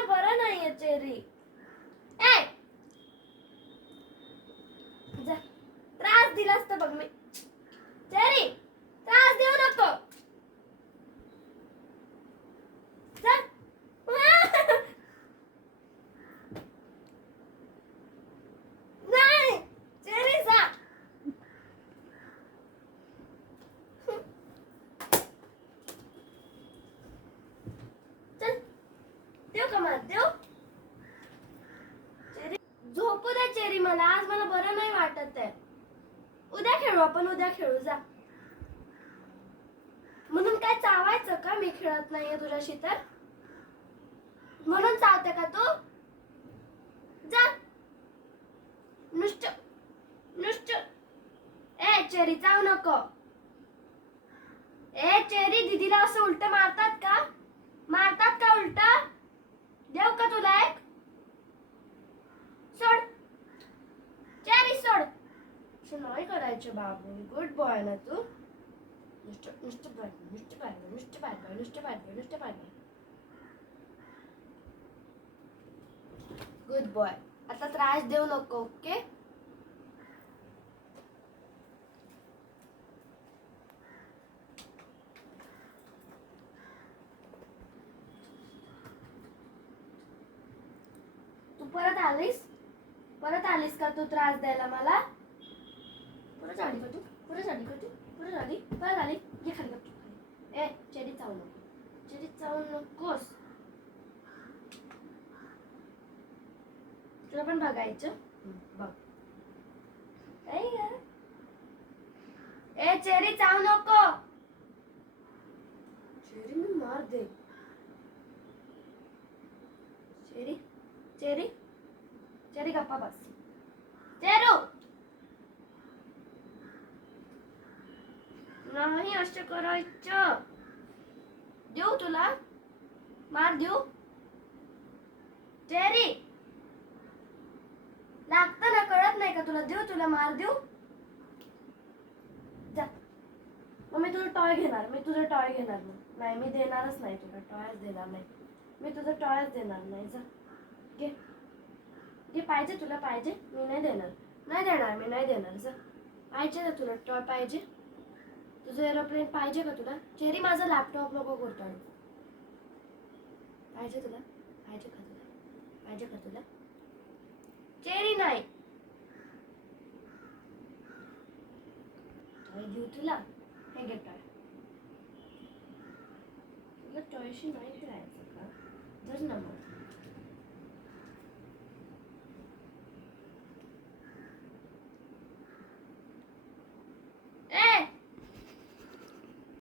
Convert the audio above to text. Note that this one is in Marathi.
मला बरं नाहीये चेरी. ए जा, त्रास दिलास तर बघ मी. चेरी त्रास देऊ नको. जा. नाही चेरी जा. चल देऊ का मला देऊ. चेरी झोपू दे चेरी मला. आज मला बरं नाही वाटत आहे. उद्या खेळू आपण. उद्या खेळू जा. म्हणून काय चावायचं का मी खेळत नाहीये तुझ्याशी तर? म्हणून चावते का तू? जा. नुष्ट नुष्ट. ए चेरी चावू नको. ए चेरी दीदीला असं उलट मारतात का? मारतात का उलट? देऊ का तुला एक? सोड चेरी सोड. असं नाही करायचं बाबू. गुड बॉय ना तू. नुसतं नुसतं बॅट बॉय, नुसतं बॅट बॉय, नुसतं बॅट बॉय, नुसतं बॅट बॉय, नुसतं बॅट बॉय. Good boy. आता त्रास देऊ नको. ओके. तू परत आलीस का तू त्रास द्यायला मला? परत आली का तू? परत आली का तू? परत आली. ये खाली गपचूप खाली. ए चेरी चावू नको. चेरी चावू नकोस. तुला पण बघायचं. बघ. ए चेरी चावू नको. चेरी मी मार दे. चेरी चेरी चेरी गप्पा बस. चेरू नाही असं करायचं. देऊ तुला मार देऊ. चेरी लागतं ना. कळत नाही का तुला? देऊ तुला मार देऊ. जा. मग मी तुझं टॉय घेणार. मग नाही मी देणारच नाही तुला. टॉयच देणार नाही मी. तुझं टॉयच देणार नाही. जा घे. घे. पाहिजे तुला? पाहिजे? मी नाही देणार. मी नाही देणार. जा. पाहिजे ना तुला टॉय? पाहिजे? तुझं एरोप्लेन पाहिजे का तुला? चेरी माझा लॅपटॉप नको करतो. पाहिजे तुला? पाहिजे का तुला? चेरी नाही. टॉय देऊ तुला? हे घे टॉय. तुला टॉयशी नाही खेळायचं.